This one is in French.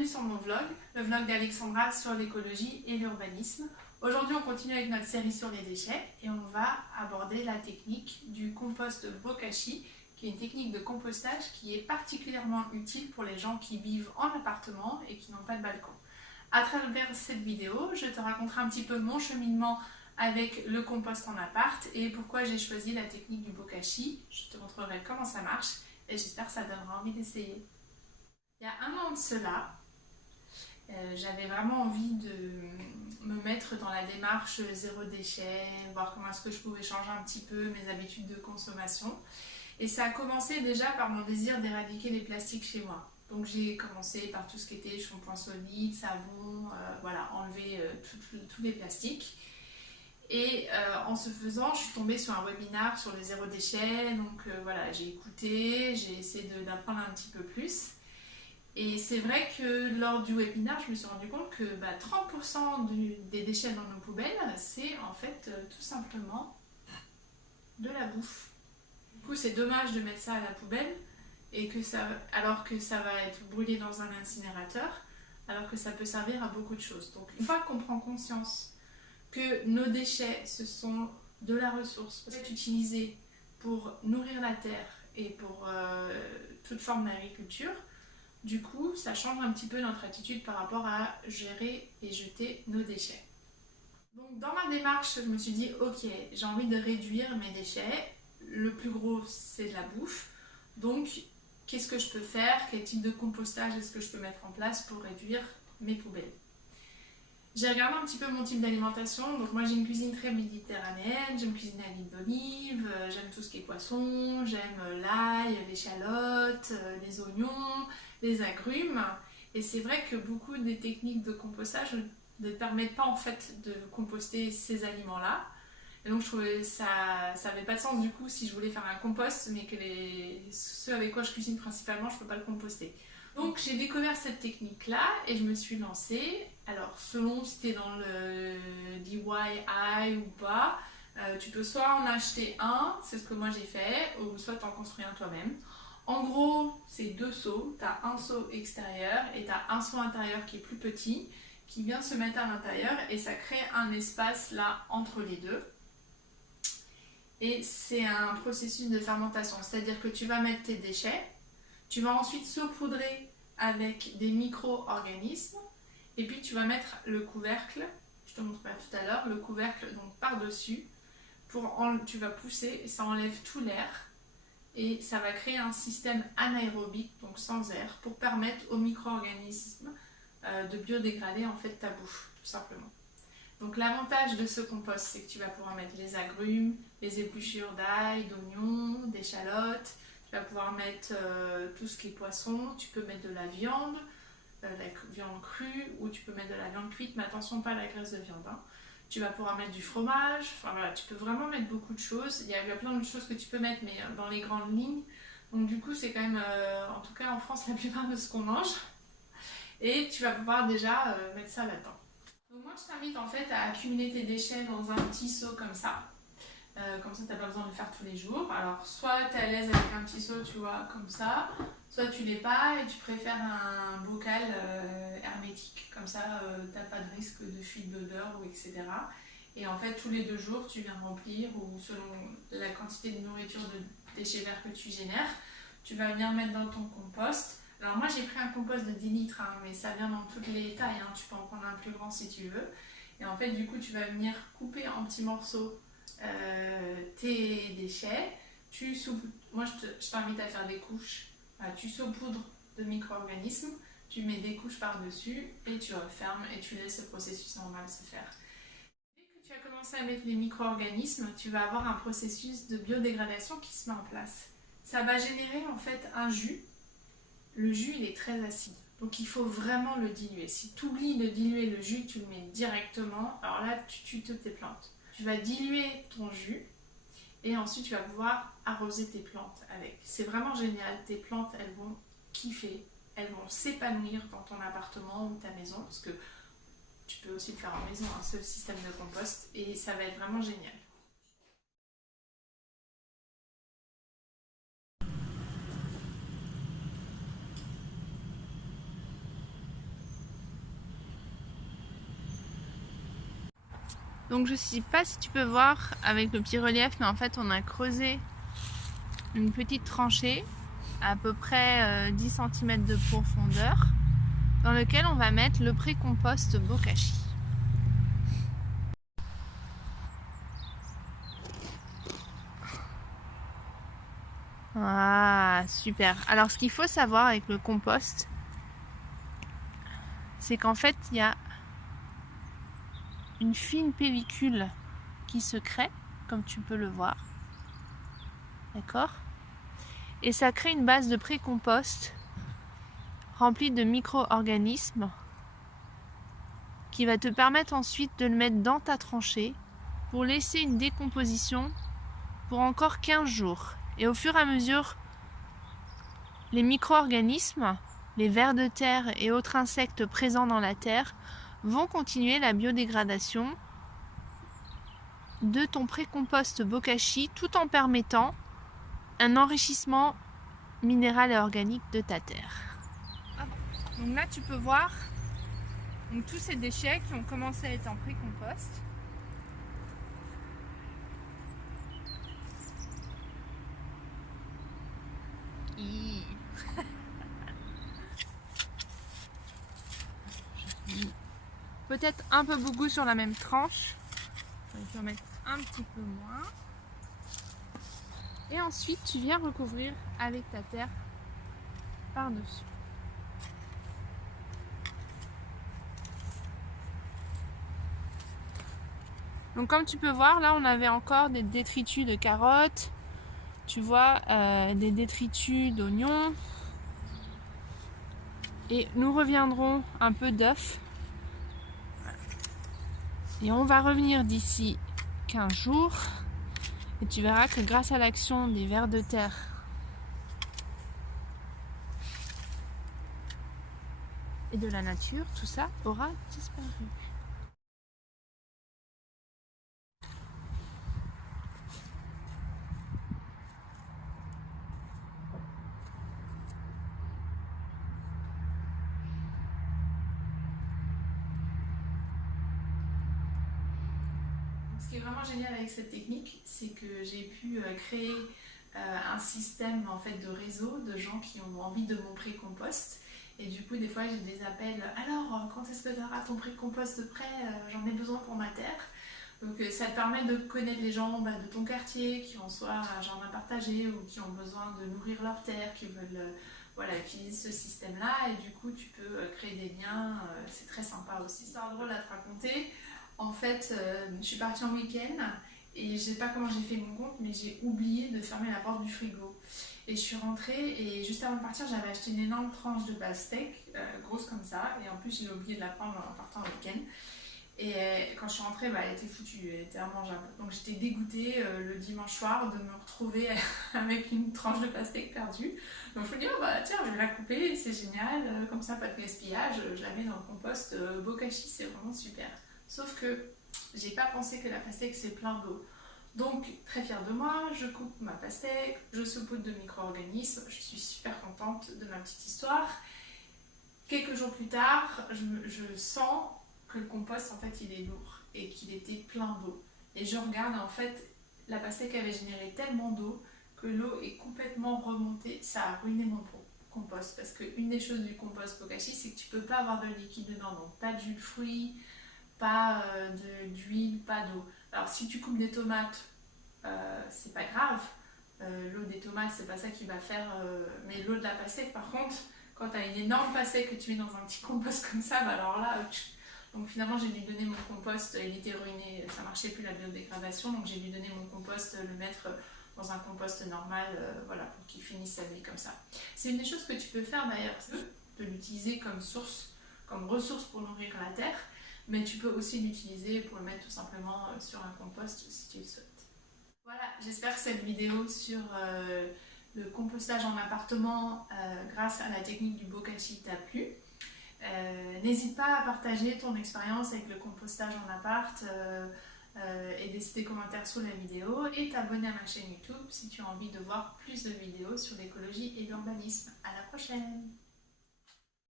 bienvenue sur mon vlog, le vlog d'Alexandra sur l'écologie et l'urbanisme. Aujourd'hui on continue avec notre série sur les déchets et on va aborder la technique du compost bokashi, qui est une technique de compostage qui est particulièrement utile pour les gens qui vivent en appartement et qui n'ont pas de balcon. À travers cette vidéo, je te raconterai un petit peu mon cheminement avec le compost en appart et pourquoi j'ai choisi la technique du bokashi. Je te montrerai comment ça marche et j'espère que ça donnera envie d'essayer. Il y a un an de cela, j'avais vraiment envie de me mettre dans la démarche zéro déchet, voir comment est-ce que je pouvais changer un petit peu mes habitudes de consommation. Et ça a commencé déjà par mon désir d'éradiquer les plastiques chez moi. Donc j'ai commencé par tout ce qui était shampoing solide, savon, voilà, enlever tous les plastiques. Et en ce faisant, je suis tombée sur un webinaire sur le zéro déchet. Donc voilà, j'ai écouté, j'ai essayé d'apprendre un petit peu plus. Et c'est vrai que lors du webinaire, je me suis rendu compte que 30% des déchets dans nos poubelles, c'est en fait tout simplement de la bouffe. Du coup, c'est dommage de mettre ça à la poubelle, et alors que ça va être brûlé dans un incinérateur, alors que ça peut servir à beaucoup de choses. Donc une fois qu'on prend conscience que nos déchets, ce sont de la ressource peut être utilisée pour nourrir la terre et pour toute forme d'agriculture, du coup, ça change un petit peu notre attitude par rapport à gérer et jeter nos déchets. Donc dans ma démarche, je me suis dit, ok, j'ai envie de réduire mes déchets. Le plus gros, c'est de la bouffe. Donc, qu'est-ce que je peux faire? Quel type de compostage est-ce que je peux mettre en place pour réduire mes poubelles? J'ai regardé un petit peu mon type d'alimentation. Donc moi, j'ai une cuisine très méditerranéenne. J'aime cuisiner à l'huile d'olive. J'aime tout ce qui est poisson. J'aime l'ail, l'échalote, les oignons, les agrumes. Et c'est vrai que beaucoup des techniques de compostage ne permettent pas en fait de composter ces aliments-là. Et donc je trouvais que ça n'avait pas de sens du coup si je voulais faire un compost, mais que ceux avec quoi je cuisine principalement, je ne peux pas le composter. Donc j'ai découvert cette technique-là et je me suis lancée. Alors selon si tu es dans le DIY ou pas, tu peux soit en acheter un, c'est ce que moi j'ai fait, ou soit t'en construire un toi-même. En gros, c'est deux seaux. Tu as un seau extérieur et tu as un seau intérieur qui est plus petit, qui vient se mettre à l'intérieur et ça crée un espace là entre les deux. Et c'est un processus de fermentation, c'est-à-dire que tu vas mettre tes déchets, tu vas ensuite saupoudrer avec des micro-organismes et puis tu vas mettre le couvercle, je te montrerai tout à l'heure, le couvercle donc par-dessus, tu vas pousser et ça enlève tout l'air. Et ça va créer un système anaérobique, donc sans air, pour permettre aux micro-organismes de biodégrader en fait ta bouffe, tout simplement. Donc l'avantage de ce compost, c'est que tu vas pouvoir mettre les agrumes, les épluchures d'ail, d'oignons, d'échalotes, tu vas pouvoir mettre tout ce qui est poisson, tu peux mettre de la viande crue, ou tu peux mettre de la viande cuite, mais attention pas à la graisse de viande. Hein. Tu vas pouvoir mettre du fromage, enfin voilà, tu peux vraiment mettre beaucoup de choses. Il y a plein de choses que tu peux mettre, mais dans les grandes lignes. Donc du coup, c'est quand même, en tout cas en France, la plupart de ce qu'on mange. Et tu vas pouvoir déjà mettre ça là-dedans. Donc moi, je t'invite en fait à accumuler tes déchets dans un petit seau comme ça. Comme ça, tu n'as pas besoin de le faire tous les jours. Alors, soit tu es à l'aise avec un petit seau, tu vois, comme ça, soit tu l'es pas et tu préfères un bocal hermétique. Comme ça, tu n'as pas de risque de fuite d'odeur ou etc. Et en fait, tous les 2 jours, tu viens remplir, ou selon la quantité de nourriture de déchets verts que tu génères, tu vas venir mettre dans ton compost. Alors moi, j'ai pris un compost de 10 litres, hein, mais ça vient dans toutes les tailles. Hein. Tu peux en prendre un plus grand si tu veux. Et en fait, du coup, tu vas venir couper en petits morceaux tes déchets. Moi je t'invite à faire des couches. Tu saupoudres de micro-organismes, tu mets des couches par dessus et tu refermes et tu laisses le processus normal se faire. Dès que tu as commencé à mettre les micro-organismes, tu vas avoir un processus de biodégradation qui se met en place. Ça va générer en fait un jus. Le jus il est très acide, donc il faut vraiment le diluer. Si tu oublies de diluer le jus, tu le mets directement, alors là tu tues toutes tes plantes. Tu vas diluer ton jus et ensuite tu vas pouvoir arroser tes plantes avec. C'est vraiment génial, tes plantes elles vont kiffer, elles vont s'épanouir dans ton appartement ou ta maison, parce que tu peux aussi le faire en maison, un seul système de compost, et ça va être vraiment génial. Donc je sais pas si tu peux voir avec le petit relief, mais en fait on a creusé une petite tranchée à peu près 10 cm de profondeur dans lequel on va mettre le pré-compost bokashi. Ah, super. Alors ce qu'il faut savoir avec le compost, c'est qu'en fait il y a une fine pellicule qui se crée, comme tu peux le voir. D'accord? Et ça crée une base de pré-compost remplie de micro-organismes qui va te permettre ensuite de le mettre dans ta tranchée pour laisser une décomposition pour encore 15 jours. Et au fur et à mesure, les micro-organismes, les vers de terre et autres insectes présents dans la terre vont continuer la biodégradation de ton pré-compost bokashi tout en permettant un enrichissement minéral et organique de ta terre. Donc là tu peux voir donc, tous ces déchets qui ont commencé à être en pré-compost. Peut-être un peu beaucoup sur la même tranche. Je vais en mettre un petit peu moins. Et ensuite, tu viens recouvrir avec ta terre par-dessus. Donc comme tu peux voir, là on avait encore des détritus de carottes, tu vois, des détritus d'oignons. Et nous reviendrons un peu d'œufs. Et on va revenir d'ici 15 jours. Et tu verras que grâce à l'action des vers de terre et de la nature, tout ça aura disparu. Ce qui est vraiment génial avec cette technique, c'est que j'ai pu créer un système en fait de réseau de gens qui ont envie de mon pré-compost. Et du coup, des fois, j'ai des appels. Alors, quand est-ce que tu auras ton pré-compost prêt? J'en ai besoin pour ma terre. Donc, ça te permet de connaître les gens de ton quartier qui ont soit un jardin partagé ou qui ont besoin de nourrir leur terre, qui veulent voilà, utiliser ce système-là. Et du coup, tu peux créer des liens. C'est très sympa aussi. C'est un drôle à te raconter. En fait, je suis partie en week-end et je sais pas comment j'ai fait mon compte, mais j'ai oublié de fermer la porte du frigo. Et je suis rentrée et juste avant de partir, j'avais acheté une énorme tranche de pastèque, grosse comme ça. Et en plus, j'ai oublié de la prendre en partant en week-end. Et quand je suis rentrée, elle était foutue, elle était immangeable. Donc j'étais dégoûtée le dimanche soir de me retrouver avec une tranche de pastèque perdue. Donc je me dis, oh bah tiens, je vais la couper, c'est génial, comme ça pas de gaspillage, je la mets dans le compost bokashi, c'est vraiment super. Sauf que j'ai pas pensé que la pastèque c'est plein d'eau. Donc très fière de moi, je coupe ma pastèque, je saupoudre de micro-organismes, je suis super contente de ma petite histoire. Quelques jours plus tard, je sens que le compost en fait il est lourd et qu'il était plein d'eau. Et je regarde en fait la pastèque avait généré tellement d'eau que l'eau est complètement remontée, ça a ruiné mon compost. Parce qu'une des choses du compost bokashi, c'est que tu peux pas avoir de liquide dedans, donc pas de jus de fruits, pas d'huile, pas d'eau. Alors si tu coupes des tomates, c'est pas grave. L'eau des tomates, c'est pas ça qui va faire. Mais l'eau de la pastèque, par contre, quand tu as une énorme pastèque que tu mets dans un petit compost comme ça, bah alors là, donc finalement j'ai dû donner mon compost, il était ruiné, ça marchait plus la biodégradation, donc j'ai dû donner mon compost, le mettre dans un compost normal, voilà, pour qu'il finisse sa vie comme ça. C'est une des choses que tu peux faire d'ailleurs, de l'utiliser comme source, comme ressource pour nourrir la terre, mais tu peux aussi l'utiliser pour le mettre tout simplement sur un compost si tu le souhaites. Voilà, j'espère que cette vidéo sur le compostage en appartement grâce à la technique du bokashi t'a plu. N'hésite pas à partager ton expérience avec le compostage en appart et laisser des commentaires sous la vidéo et t'abonner à ma chaîne YouTube si tu as envie de voir plus de vidéos sur l'écologie et l'urbanisme. À la prochaine!